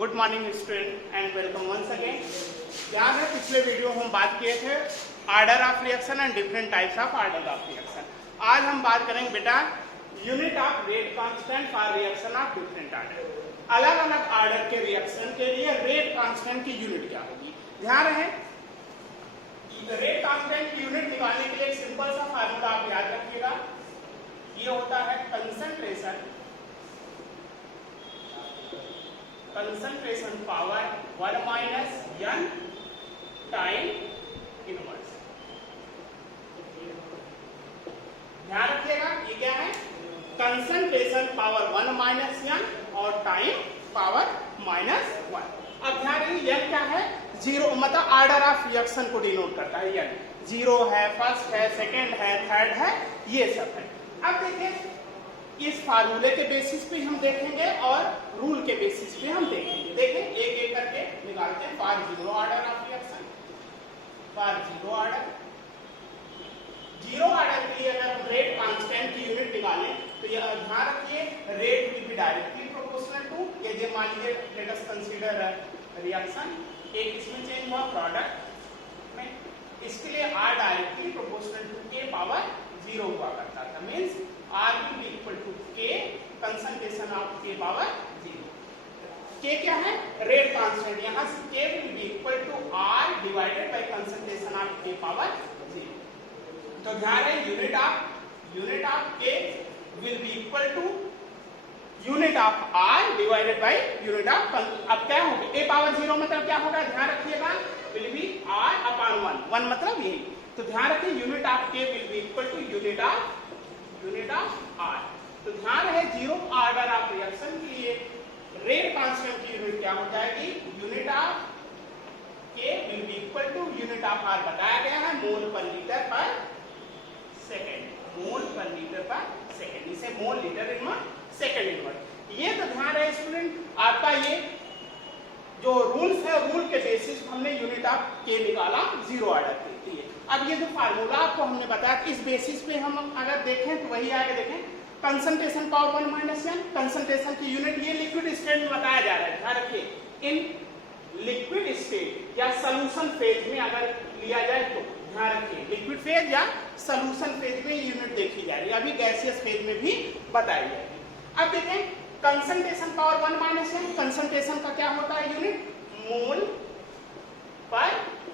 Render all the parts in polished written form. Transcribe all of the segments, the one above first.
Good morning student and welcome once again. ध्यान है पिछले वीडियो हम बात किए थे order of reaction and different types of order of reaction. आज हम बात करेंगे बेटा unit of rate constant for reaction of different order. अलग अलग आर्डर के रिएक्शन के लिए रेट कांस्टेंट की यूनिट क्या होगी। ध्यान रहे रेट कांस्टेंट की यूनिट निकालने के लिए एक सिंपल सा फार्मूला आप याद रखिएगा। ये होता है concentration power 1 minus n time inverse. ध्यान रखिएगा ये क्या है, कंसंट्रेशन पावर 1 माइनस n और टाइम पावर -1। अब ध्यान रखिए n क्या है, जीरो, मतलब आर्डर ऑफ रिएक्शन को डिनोट करता है। n जीरो है, फर्स्ट है, सेकेंड है, थर्ड है, ये सब है। अब देखिए इस फार्मूले के बेसिस पे हम देखेंगे और रूल के बेसिस पे हम देखेंगे। देखें एक एक करके निकालते हैं। For zero order of reaction, for zero order के लिए अगर हम रेट कांस्टेंट की यूनिट निकालें तो ये ध्यान रखिए rate will be directly proportional to, ये मान लीजिए लेट अस कंसीडर रिएक्शन, एक इसमें चेंज हुआ प्रोडक्ट में, इसके लिए आर डायरेक्टली प्रोपोर्शनल टू के पावर 0 हुआ करता था। Means R will be equal to K concentration of K power 0। K क्या है, रेट कांस्टेंट, यहाँ से K will be equal to R divided by concentration of K power 0। तो ध्यान है unit of K will be equal to unit of R divided by unit of, अब क्या होगा A पावर 0 मतलब क्या होगा, ध्यान रखिएगा will be R upon 1 मतलब यही। तो ध्यान रखिए unit of K will be equal to unit of R। तो ध्यान है जीरो आर्डर ऑफ रिएक्शन के लिए रेट कांस्टेंट की यूनिट क्या हो जाएगी, unit of K will be equal to unit of R बताया गया है मोल पर लीटर पर सेकेंड, मोल पर लीटर पर सेकेंड, इसे mole litre inverse second inverse. ये तो ध्यान रहे स्टूडेंट आपका ये जो रूल्स है रूल के बेसिस हमने यूनिट ऑफ K निकाला जीरो आर्डर के लिए। अब ये जो फार्मूला आपको हमने बताया इस बेसिस पे हम अगर देखें तो वही आगे देखें concentration power 1 minus n, concentration की यूनिट ये लिक्विड स्टेट में बताया जा रहा है। ध्यान रखिए इन लिक्विड स्टेट या सॉल्यूशन फेज में अगर लिया जाए तो ध्यान रखिए लिक्विड फेज या सॉल्यूशन फेज में यूनिट देखी जा रही है, अभी गैसियस फेज में भी बताई जाएगी। अब देखें concentration power 1 minus n, concentration का क्या होता है यूनिट, मोल पर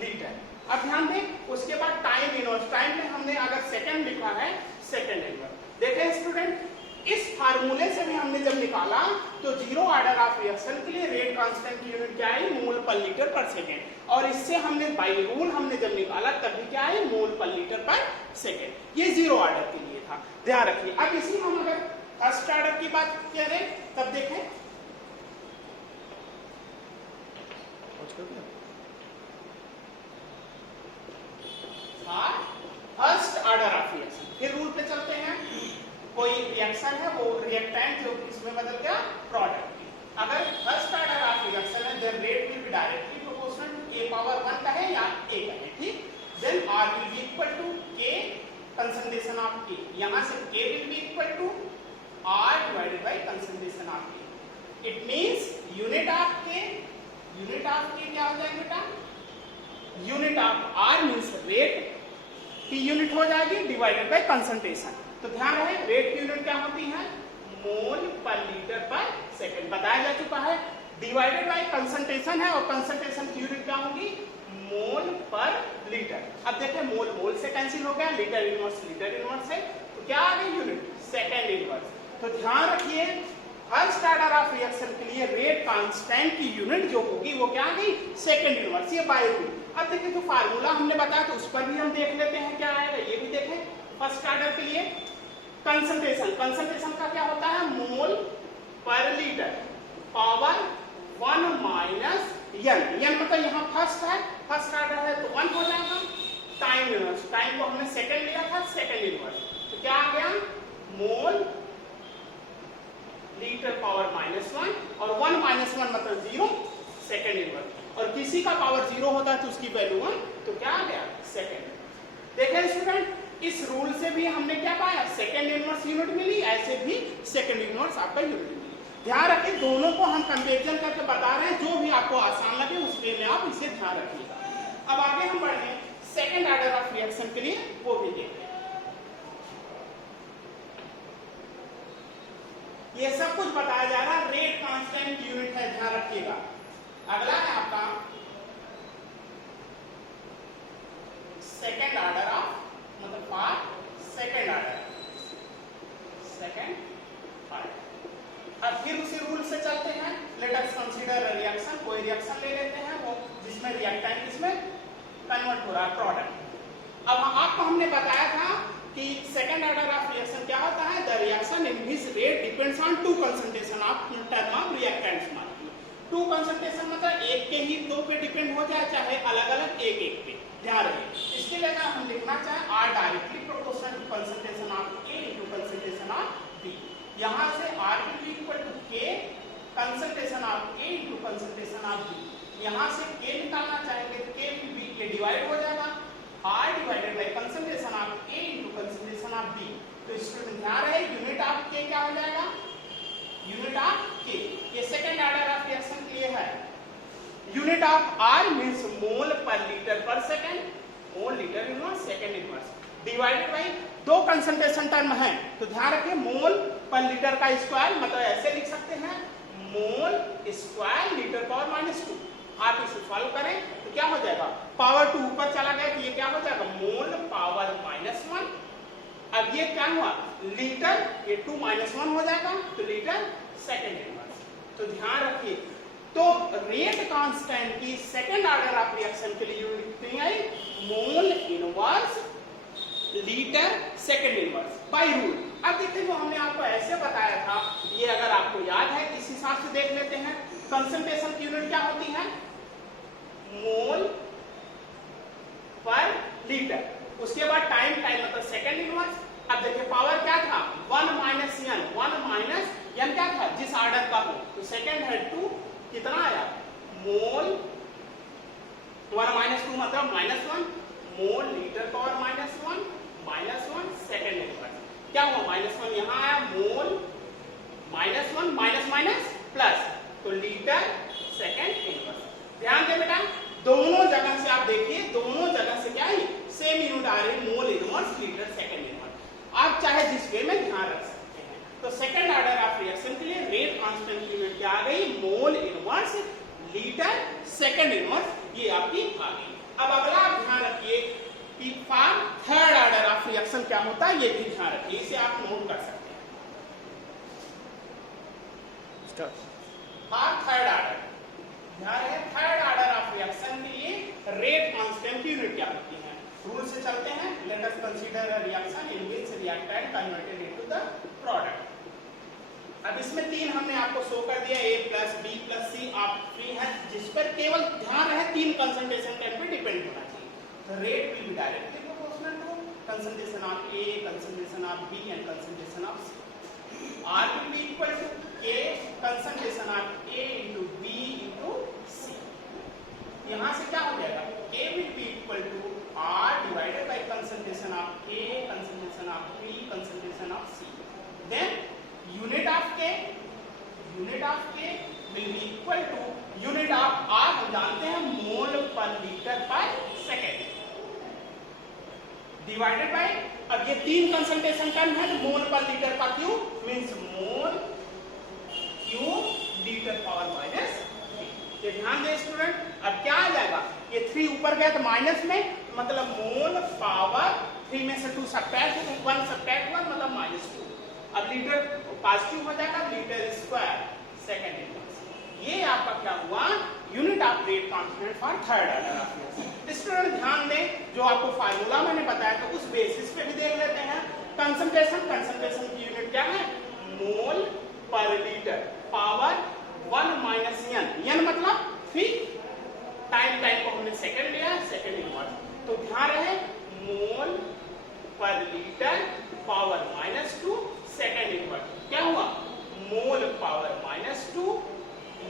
लीटर। अब ध्यान दें उसके बाद टाइम इनवर्स, टाइम में हमने अगर सेकंड लिखा है सेकंड इनवर्स। देखें स्टूडेंट इस फार्मूले से भी हमने जब निकाला तो जीरो आर्डर ऑफ रिएक्शन के लिए रेट कांस्टेंट की यूनिट क्या है, मोल पर लीटर पर सेकेंड, और इससे हमने बाय रूल हमने जब निकाला तब भी क्या है, मोल पर लीटर पर सेकेंड। ये जीरो आर्डर के लिए था, ध्यान रखिए। अब इसी हम अगर फर्स्ट आर्डर की बात करें तब देखें फर्स्ट आर्डर ऑफ रिएक्शन, फिर रूल पे चलते हैं। कोई रिएक्शन है वो रिएक्टेंट जो इसमें बदल गया प्रोडक्ट की, अगर फर्स्ट आर्डर ऑफ रिएक्शन है then rate will be directly proportional to A power 1 का है या A का है, ठीक। Then R will be equal to K concentration of K, यहां से K will be equal to R divided by concentration of K। It means unit of K क्या हो जाएगा बेटा, unit of R means rate की unit हो जाएगी divided by concentration. तो ध्यान रहे रेट की यूनिट क्या होती है, मोल पर लीटर पर सेकंड, बताया जा चुका है। डिवाइडेड बाय कंसंट्रेशन है और कंसंट्रेशन की यूनिट क्या होगी, मोल पर लीटर। अब देखिए मोल मोल से कैंसिल हो गया, लीटर इनवर्स है, तो क्या आ गई यूनिट, सेकंड इनवर्स। तो ध्यान रखिए फर्स्ट आर्डर ऑफ रिएक्शन के लिए रेट कांस्टेंट की यूनिट जो होगी वो क्या आ गई, सेकंड इनवर्स, ये बाय रूल। अब देखिए जो फार्मूला हमने बताया तो उस पर भी हम देख लेते हैं क्या आएगा, ये भी देखें। फर्स्ट आर्डर के लिए कंसंट्रेशन का क्या होता है, मोल पर लीटर पावर 1 माइनस n मतलब यहाँ फर्स्ट है, फर्स्ट आर्डर है तो 1 हो जाएगा। टाइम इनवर्स, टाइम को हमने सेकंड लिया था, सेकंड इनवर्स, तो क्या आ गया, मोल लीटर पावर -1 और 1 -1 मतलब 0, सेकंड इनवर्स। और किसी का पावर 0 होता है तो उसकी वैल्यू 1, तो क्या आ गया, सेकंड। देखें स्टूडेंट इस रूल से भी हमने क्या पाया, सेकंड इनवर्स यूनिट मिली, ऐसे भी सेकंड इनवर्स आपका यूनिट मिली। ध्यान रखें दोनों को हम कंपैरिजन करके बता रहे हैं आपको आसान लगे उस वे में आप इसे ध्यान रखिएगा। अब आगे हम बढ़ रहे हैं सेकेंड ऑर्डर ऑफ रिएक्शन के लिए, वो भी देखते हैं। ये सब कुछ बताया जा रहा है, रेट कांस्टेंट यूनिट है, ध्यान रखिएगा। अगला है आपका सेकेंड ऑर्डर ऑफ, मतलब for second order, second order. अब फिर उसी रूल से चलते हैं। लेट अस कंसीडर रिएक्शन, कोई रिएक्शन ले लेते हैं वो जिसमें रिएक्टेंट किसमें कन्वर्ट हो रहा है, प्रोडक्ट। अब आपको हमने बताया था कि सेकेंड ऑर्डर ऑफ रिएक्शन क्या होता है, the reaction in which rate depends on two concentration of term of reactants. Two concentration मतलब एक के ही दो पे डिपेंड हो जाए, चाहे अलग अलग एक एक पे, ध्यान रखिए। इसके लिए अगर हम लिखना चाहें R directly proportional to concentration of A into concentration of B. यहां से R will be equal to K concentration of A into concentration of B. यहां से के निकालना चाहेंगे तो के विल बी, के डिवाइड हो जाएगा R divided by concentration of A into concentration of B। तो स्टूडेंट ध्यान रहे यूनिट ऑफ K क्या हो जाएगा, यूनिट ऑफ K। ये सेकंड ऑर्डर ऑफ रिएक्शन के लिए है। यूनिट ऑफ R मींस मोल पर लीटर पर second, mole litre inverse second inverse, divided by दो कंसंट्रेशन टर्म है तो ध्यान रखिए मोल पर लीटर का स्क्वायर, मतलब ऐसे लिख सकते हैं मोल स्क्वायर लीटर पावर -2। आप इसे सॉल्व करें तो क्या हो जाएगा, पावर 2 ऊपर चला गया तो ये क्या हो जाएगा मोल पावर -1। अब ये क्या हुआ लीटर, ये 2 -1 हो जाएगा तो लीटर सेकंड इनवर्स। तो ध्यान रखिए, तो रेट कांस्टेंट की सेकंड ऑर्डर ऑफ रिएक्शन के लिए यूनिट कितनी आई, mole inverse litre second inverse by rule. अब देखिए जो हमने आपको ऐसे बताया था, ये अगर आपको याद है इस हिसाब से देख लेते हैं। कंसंट्रेशन की यूनिट क्या होती है, मोल पर लीटर, उसके बाद टाइम मतलब सेकंड इनवर्स। अब देखिए पावर क्या था 1 माइनस n, 1 माइनस n क्या था जिस ऑर्डर का हो, तो सेकंड है 2, कितना आया मोल 1 माइनस 2 मतलब -1, mole litre power -1 second inverse. क्या हुआ -1 यहां आया, मोल -1 माइनस माइनस प्लस, तो लीटर सेकंड इनवर्स। ध्यान दे बेटा, दोनों जगह से आप देखिए, दोनों जगह से क्या है सेम यूनिट आ रही है, मोल इनवर्स लीटर सेकंड इनवर्स। आप चाहे जिस वे में ध्यान रख सकते हैं। तो सेकंड ऑर्डर ऑफ रिएक्शन के लिए रेट कांस्टेंट यूनिट क्या आ गई, मोल इनवर्स लीटर सेकंड इनवर्स, ये आपकी आ गई। अब अगला आप ध्यान रखिए कि for third order of reaction क्या होता है, ये भी ध्यान रखिए, इसे आप नोट कर सकते हैं। फॉर थर्ड ऑर्डर ध्यान है, थर्ड ऑर्डर ऑफ रिएक्शन के लिए रेट कांस्टेंट की यूनिट क्या होती है, रूल से चलते हैं। Let us consider a reaction in which reactant converted into the product. अब इसमें तीन हमने आपको शो कर दिया, A plus B plus C, आप फ्री है जिस पर केवल ध्यान रहे तीन कंसंट्रेशन टेंप पे डिपेंड होना चाहिए। तो rate will be directly proportional to concentration of A, concentration of B and concentration of C। R will be equal to K concentration of A into B into C। यहाँ से क्या हो जाएगा, K will be equal to R divided by concentration of A, concentration of B, concentration of C। Then unit of K will be equal to unit of R, हम जानते हैं मोल पर litre पर सेकेंड, डिवाइडेड बाय, अब ये तीन concentration term है तो मोल पर लीटर का क्यू मींस मोल क्यू लीटर पावर -3। ये ध्यान दे स्टूडेंट, अब क्या आ जाएगा, ये 3 ऊपर गया तो माइनस में, मतलब मोल पावर 3 में से 2 सब्ट्रैक्ट, 1 सब्ट्रैक्ट 1 मतलब -2। अब लीटर पॉजिटिव हो जाएगा, लीटर स्क्वायर सेकंड इनवर्स। ये आपका क्या हुआ, unit of rate constant for third order of reaction. Student ध्यान दें, जो आपको फार्मूला मैंने बताया तो उस बेसिस पे भी देख लेते हैं। कंसंट्रेशन की यूनिट क्या है, मोल पर लीटर पावर 1 माइनस n मतलब 3, टाइम को हमने सेकंड लिया, सेकंड इनवर्स। तो ध्यान रहे मोल पर लीटर पावर -2 सेकंड इनवर्स। क्या हुआ, मोल पावर -2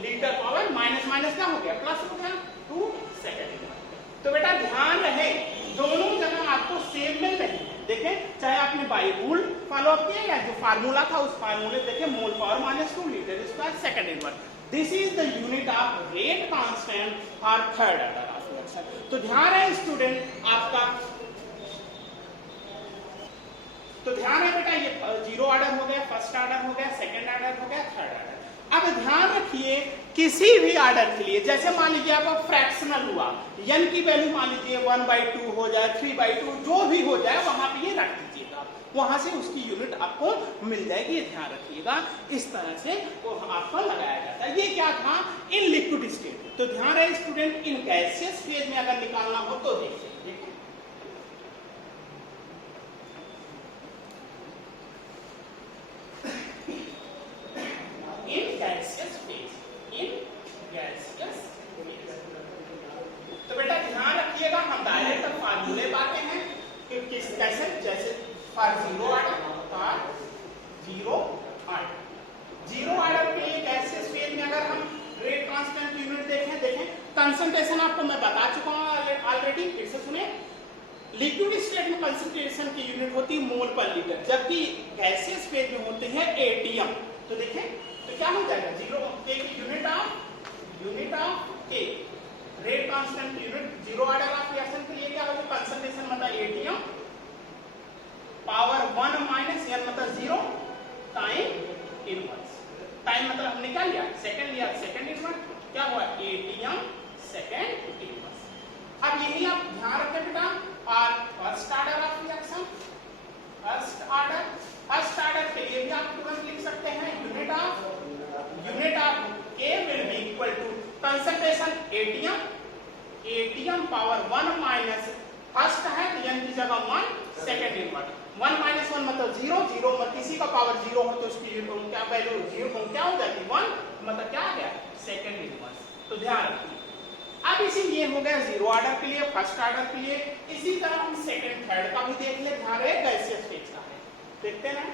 लीटर पावर माइनस क्या हो गया, प्लस हो गया 2 सेकंड इनवर्स। तो बेटा ध्यान रहे दोनों जगह आपको सेम मिल रही है। देखें चाहे आपने बाई रूल फॉलो अप किया या जो फार्मूला था उस फार्मूले देखें, mole power -2 litre square second inverse. This is the unit of rate constant for third order of reaction. तो ध्यान है स्टूडेंट आपका, तो ध्यान है बेटा, ये जीरो ऑर्डर हो गया, फर्स्ट ऑर्डर हो गया, सेकंड ऑर्डर हो गया, थर्ड ऑर्डर। अब ध्यान रखिए किसी भी ऑर्डर के लिए, जैसे मान लीजिए आपका फ्रैक्शनल हुआ, n की वैल्यू मान लीजिए 1/2 हो जाए, 3/2 जो भी हो जाए, वहां पे ये रख दीजिएगा, वहां से उसकी यूनिट आपको मिल जाएगी। ये ध्यान रखिएगा, इस तरह से वो आपको लगाया जाता है। ये क्या था? In liquid state. तो ध्यान रहे स्टूडेंट, इन गैसियस फेज में अगर निकालना हो तो देखिए, तो बेटा ध्यान रखिएगा, हम डायरेक्ट फार्मूले पाते हैं कि किस कैसे, जैसे for zero order, zero order के लिए गैसियस फेज में अगर हम रेट कांस्टेंट यूनिट देखें कंसंट्रेशन आपको मैं बता चुका हूं ऑलरेडी, फिर से सुने। लिक्विड स्टेट में कंसंट्रेशन की यूनिट होती है मोल पर लीटर, जबकि गैसियस फेज में होते हैं एटीएम। तो देखें तो क्या हो जाएगा, जीरो के की यूनिट ऑफ के rate constant unit zero order of reaction के लिए क्या होगी, कंसंट्रेशन मतलब एटीएम पावर 1 माइनस n मतलब 0 टाइम इनवर्स। टाइम मतलब हमने क्या लिया, सेकंड लिया, सेकंड इनवर्स क्या हुआ, एटीएम सेकंड इनवर्स। अब यही आप ध्यान रखें बेटा, और first order of reaction, first order के लिए भी आप तुरंत लिख सकते हैं, unit of K will be equal to concentration ATM power 1 minus first है तो n की जगह 1, सेकंड इनवर्स 1 माइनस 1 मतलब 0, 0 मतलब किसी का पावर 0 हो तो उसकी क्या वैल्यू 0 क्या हो जाती है 1, मतलब क्या आ गया, सेकंड इनवर्स। तो ध्यान रखिए। अब इसी ये हो गया जीरो ऑर्डर के लिए, फर्स्ट ऑर्डर के लिए। इसी तरह हम सेकंड थर्ड का भी देख ले, ध्यान रहे गैसियस फेज का है, देखते ना।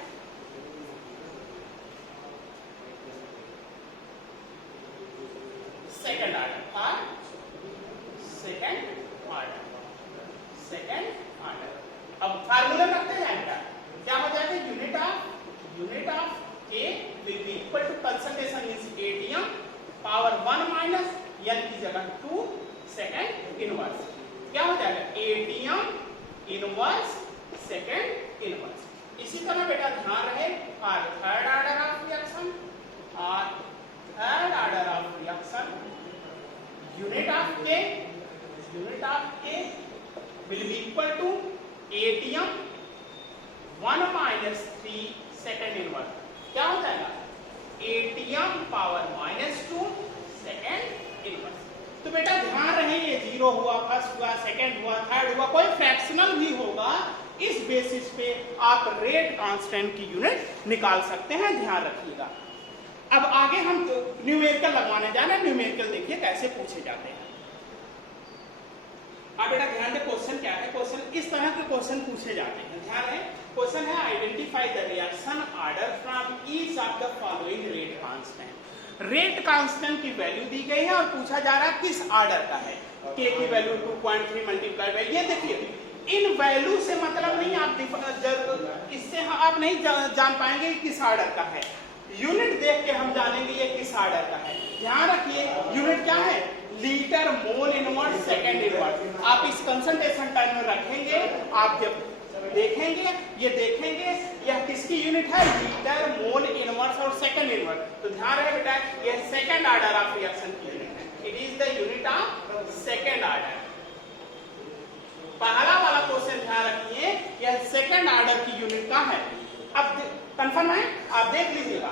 सेकंड ऑर्डर अब फार्मूला रखते जाएंगे, क्या हो जाएगा, unit of K will be equal to concentration is ATM power 1 minus n की जगह 2 सेकंड इनवर्स, क्या हो जाएगा, एटीएम इनवर्स सेकंड इनवर्स। इसी तरह बेटा ध्यान रहे, और third order of reaction, unit of K will be equal to ATM 1 minus 3 second inverse, क्या हो जाएगा, एटीएम पावर -2 सेकंड इनवर्स। तो बेटा ध्यान रहे, ये जीरो हुआ, फर्स्ट हुआ, सेकंड हुआ, थर्ड हुआ, कोई फ्रैक्शनल भी होगा, इस बेसिस पे आप रेट कांस्टेंट की यूनिट निकाल सकते हैं, ध्यान रखिएगा। अब आगे हम न्यूमेरिकल लगवाने जाना, न्यूमेरिकल देखिए कैसे पूछे जाते हैं। अब बेटा ध्यान दे, क्वेश्चन क्या है, क्वेश्चन इस तरह के क्वेश्चन पूछे जाते हैं, ध्यान है। क्वेश्चन है identify the reaction order from each of the following rate constant. Rate constant की वैल्यू दी गई है और पूछा जा रहा है किस ऑर्डर का है। K की वैल्यू 2.3 मल्टीप्लाइड बाय, ये देखिए इन वैल्यू से मतलब नहीं, आप इससे आप नहीं जान पाएंगे किस ऑर्डर का है, यूनिट देख के हम जानेंगे ये किस ऑर्डर का है। ध्यान रखिए यूनिट क्या है, litre mole inverse second inverse. आप इस कंसंट्रेशन टर्म में रखेंगे, आप जब देखेंगे ये देखेंगे यह किसकी यूनिट है, लीटर मोल इनवर्स और सेकंड इनवर्स। तो ध्यान रहे बेटा, ये सेकंड ऑर्डर ऑफ रिएक्शन की यूनिट है, it is the unit of second order. पहला वाला क्वेश्चन ध्यान रखिए, यह सेकंड ऑर्डर की यूनिट का है। अब कंफर्म है, आप देख लीजिएगा,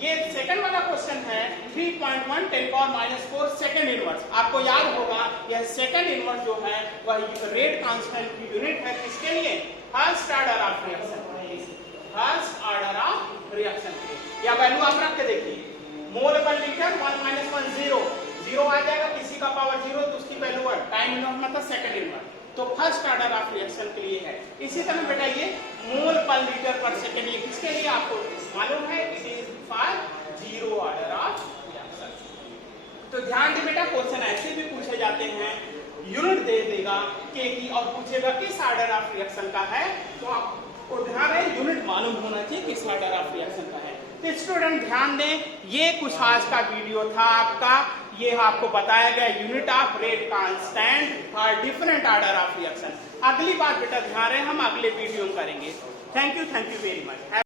ये सेकंड वाला क्वेश्चन है 3.1 10⁻⁴ सेकंड इनवर्स। आपको याद होगा यह सेकंड इनवर्स जो है वह रेट कांस्टेंट की यूनिट है, किसके लिए, first order of reaction, first order of reaction के। या वैल्यू आप रख के देखिए, मोल पर लीटर 1 - 1 0 आ जाएगा, किसी का पावर 0 तो उसकी वैल्यू 1, टाइम इनवर्स मतलब सेकंड इनवर्स, तो फर्स्ट ऑर्डर ऑफ रिएक्शन के लिए है। इसी तरह बेटा ये मोल पर लीटर पर सेकंड, ये किसके लिए आपको मालूम है, it is for zero order of reaction. तो ध्यान दे बेटा, क्वेश्चन ऐसे भी पूछे जाते हैं, यूनिट दे देगा K की और पूछेगा किस ऑर्डर ऑफ रिएक्शन का है, तो आपको ध्यान है यूनिट मालूम होना चाहिए किस ऑर्डर ऑफ रिएक्शन का है। तो स्टूडेंट ध्यान दें, ये कुछ आज का वीडियो था आपका, ये आपको बताया गया यूनिट ऑफ रेट कांस्टेंट और डिफरेंट ऑर्डर ऑफ रिएक्शन। अगली बार बेटा ध्यान रहे, हम अगले वीडियो में करेंगे। Thank you very much.